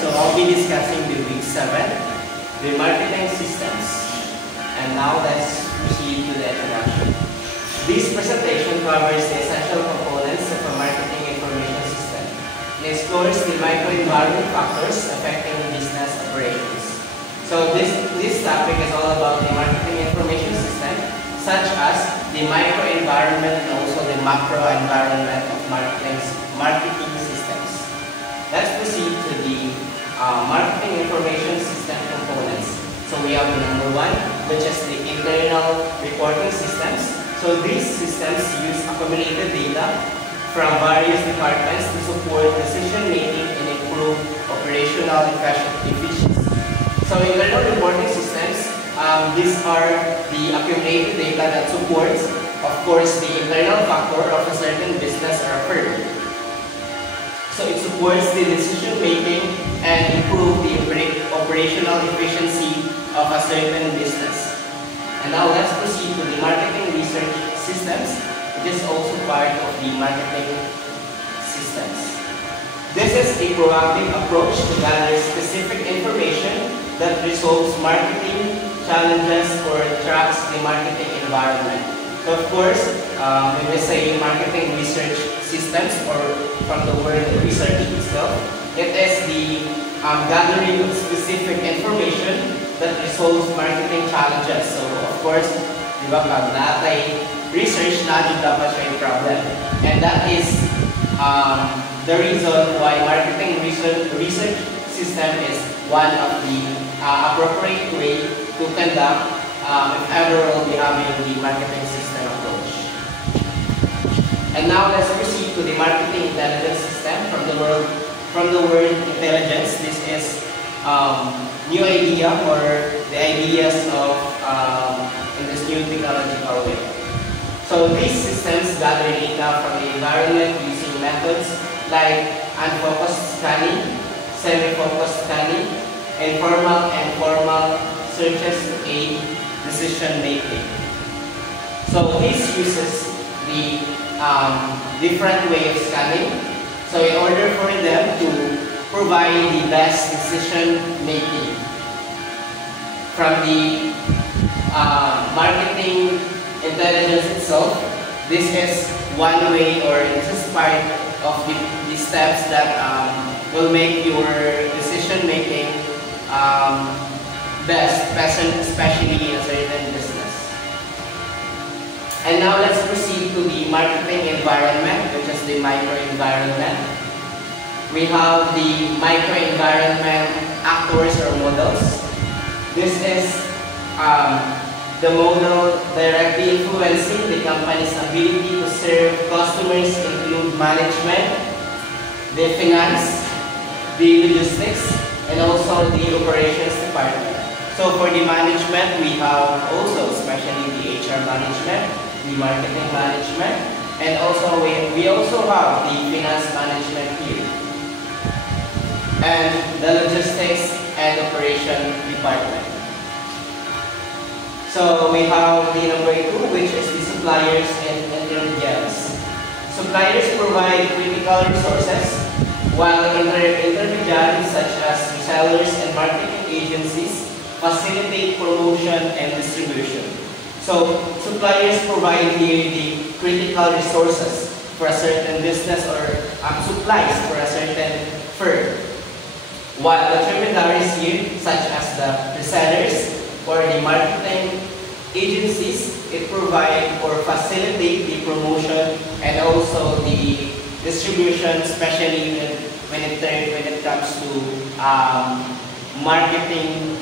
So I'll be discussing the week 7, the marketing systems. And now let's proceed to the introduction. This presentation covers the essential components of a marketing information system and explores the microenvironment factors affecting business operations. So this topic is all about the marketing information system, such as the microenvironment and also the macro environment of marketing systems. Let's proceed to the marketing information system components. So we have number 1, which is the internal reporting systems. So these systems use accumulated data from various departments to support decision making and improve operational efficiency. So internal reporting systems, these are the accumulated data that supports, of course, the internal factor of a certain business or firm. So it supports the decision making and improve the operational efficiency of a certain business. And now let's proceed to the marketing research systems, which is also part of the marketing systems. This is a proactive approach to gather specific information that resolves marketing challenges or tracks the marketing environment. So of course, when we say marketing research systems, or from the word research itself, it is the gathering of specific information that resolves marketing challenges. So of course, di ba, pag natin research, natin dapat siya yung problem. And that is the reason why marketing research system is one of the appropriate way to conduct if ever we'll be having the marketing system approach. And now let's proceed to the marketing intelligence system. From the word intelligence, this is new idea or the ideas of in this new technological way. So these systems gather data from the environment using methods like unfocused scanning, semi-focused scanning, informal and formal searches to aid decision making. So this uses the different way of scanning. So in order for them to provide the best decision making from the marketing intelligence itself, this is one way, or this is part of the steps that will make your decision making best, especially in a certain business. And now let's proceed to the marketing environment, which is the microenvironment. We have the microenvironment actors or models. This is the model directly influencing the company's ability to serve customers, include management, the finance, the logistics, and also the operations department. So for the management, we have also especially the HR management, the marketing management, and also we also have the finance management here, and the logistics and operation department. So we have the number 2, which is the suppliers and intermediaries. Suppliers provide critical resources, while intermediaries such as resellers and marketing agencies facilitate promotion and distribution. So suppliers provide here the critical resources for a certain business or supplies for a certain firm, while intermediaries here, such as the resellers or the marketing agencies, it provide or facilitate the promotion and also the distribution, especially when it comes to marketing.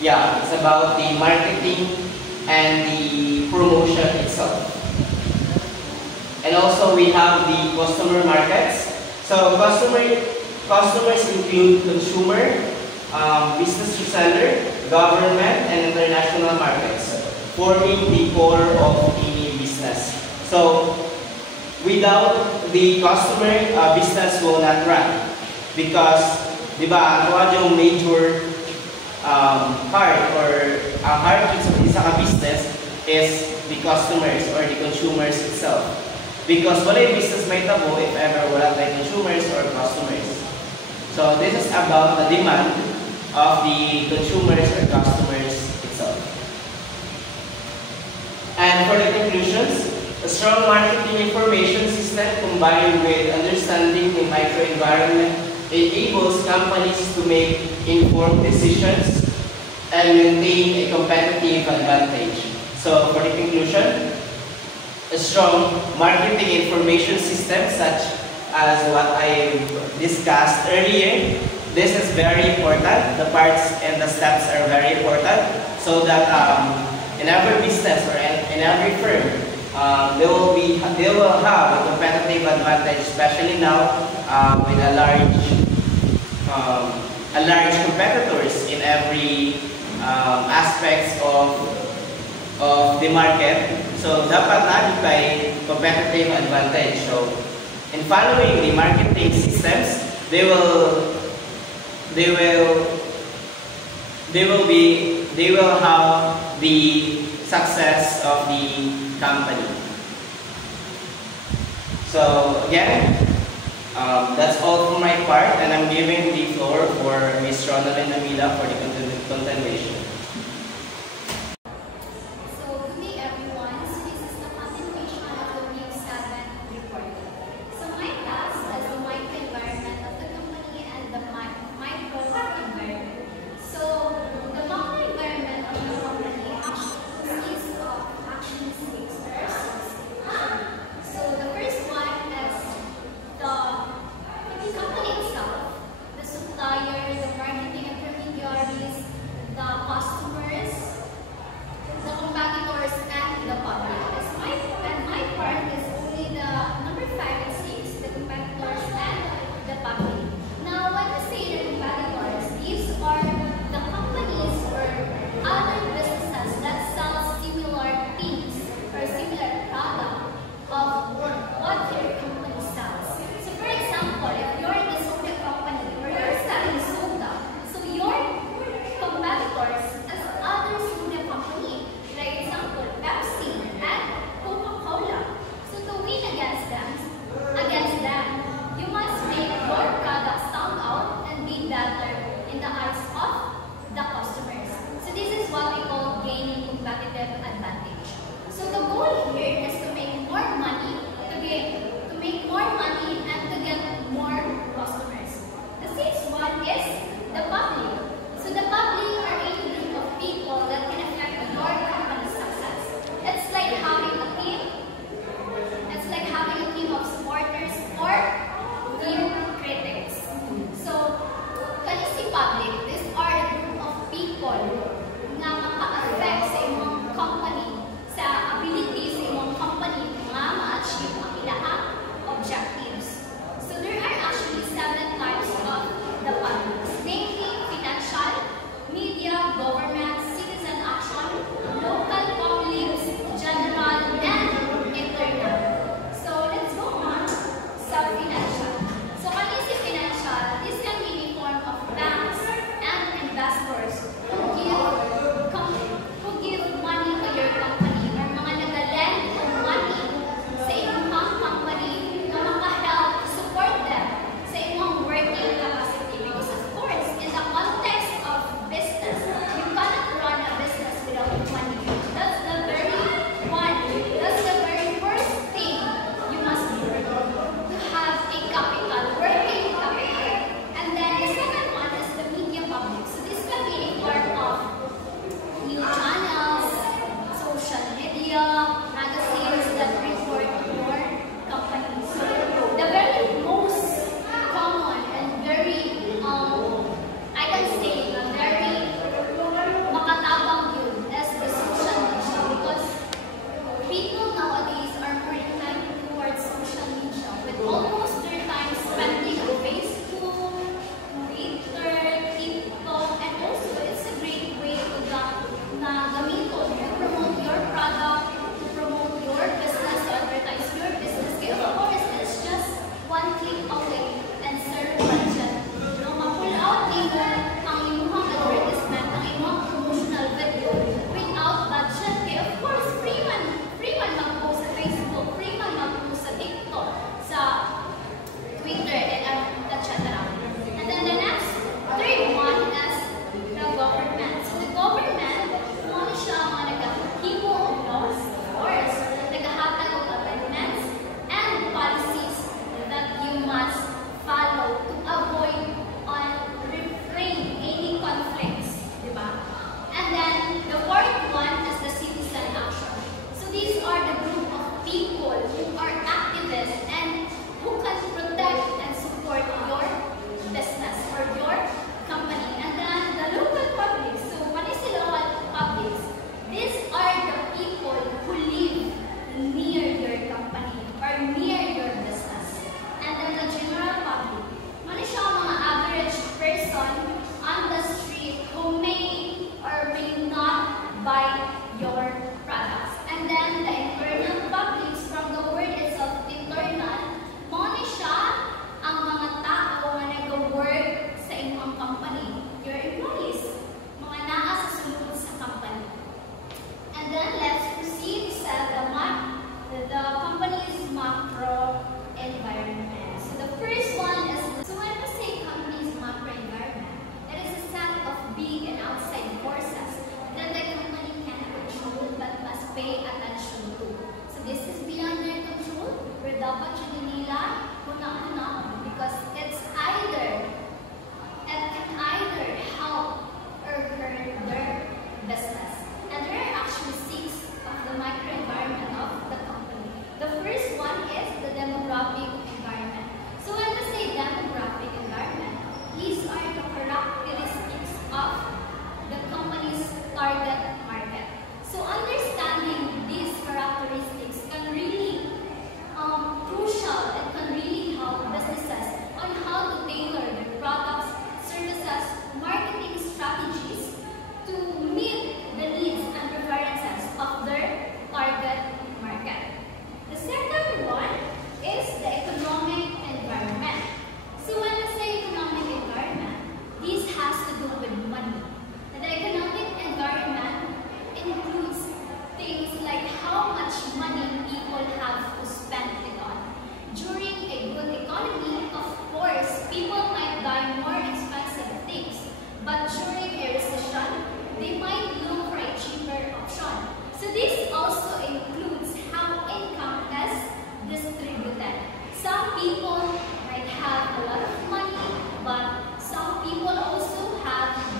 Yeah, it's about the marketing and the promotion itself. And also we have the customer markets. So customers include consumer, business reseller, government, and international markets, forming the core of any business. So without the customer, business will not run, because di ba, ano yung major part or heart sa business is the customers or the consumers itself. Because wala yung business may tabo if ever wala tayong consumers or customers. So this is about the demand of the consumers or customers itself. And for the conclusions, a strong marketing information system combined with understanding the microenvironment enables companies to make informed decisions and maintain a competitive advantage. So for the conclusion, a strong marketing information system such as what I discussed earlier, this is very important. The parts and the steps are very important so that in every business or in every firm, they will have a competitive advantage, especially now with a large competitors in every aspects of the market. So dapat lagi kay competitive advantage. So in following the marketing systems, they will have the success of the company. So again, that's all for my part, and I'm giving the floor for Ms. Ronaldin Namila for the continuation. The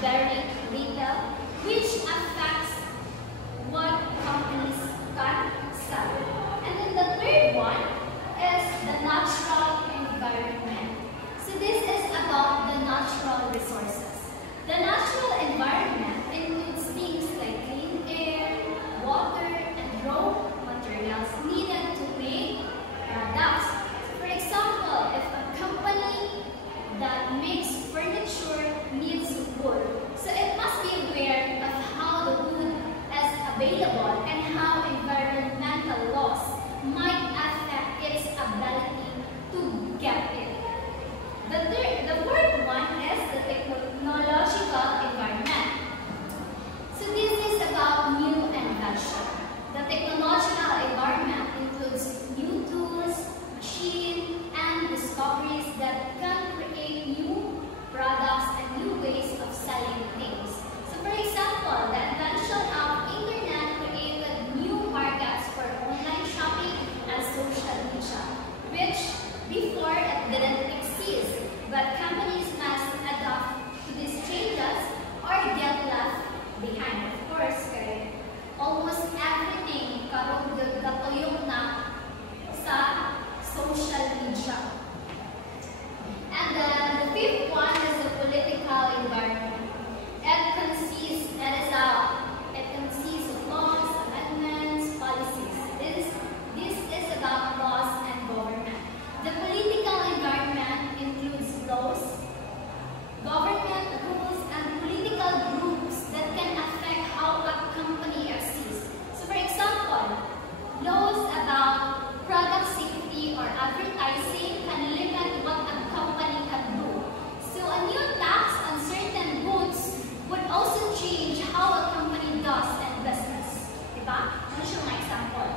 very little, which affects what companies can sell. And then the third one is the natural environment. So this is about the natural resources. The natural environment includes things like clean air, water, and raw materials needed to make products. For example, if a company that makes furniture needs wood, so it must be aware of how the wood is available and how environmental laws might affect its ability to get it. The fourth one is the technological environment. So this is about new invention. The technological environment includes new tools, machines, and discoveries that can create new products and new ways of selling things. So for example, the invention of internet created new markets for online shopping and social media, which before it didn't exist, but companies must adapt to these changes or get left behind. Of course, kaya almost everything karon gatuyong na sa social media. And then the fifth one is the political environment. It consists of laws, amendments, policies. This is about laws and government. The political environment includes laws, government rules, and political groups that can affect how a company exists. So for example, laws about product safety or advertising can limit what a company can do. So a new tax on certain goods would also change how a company does business. Diba? Ano siya mga example?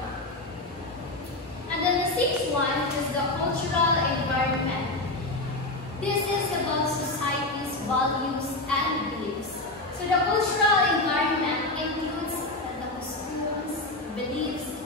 And then the sixth one is the cultural environment. This is about society's values and beliefs. So the cultural environment includes the customs, beliefs,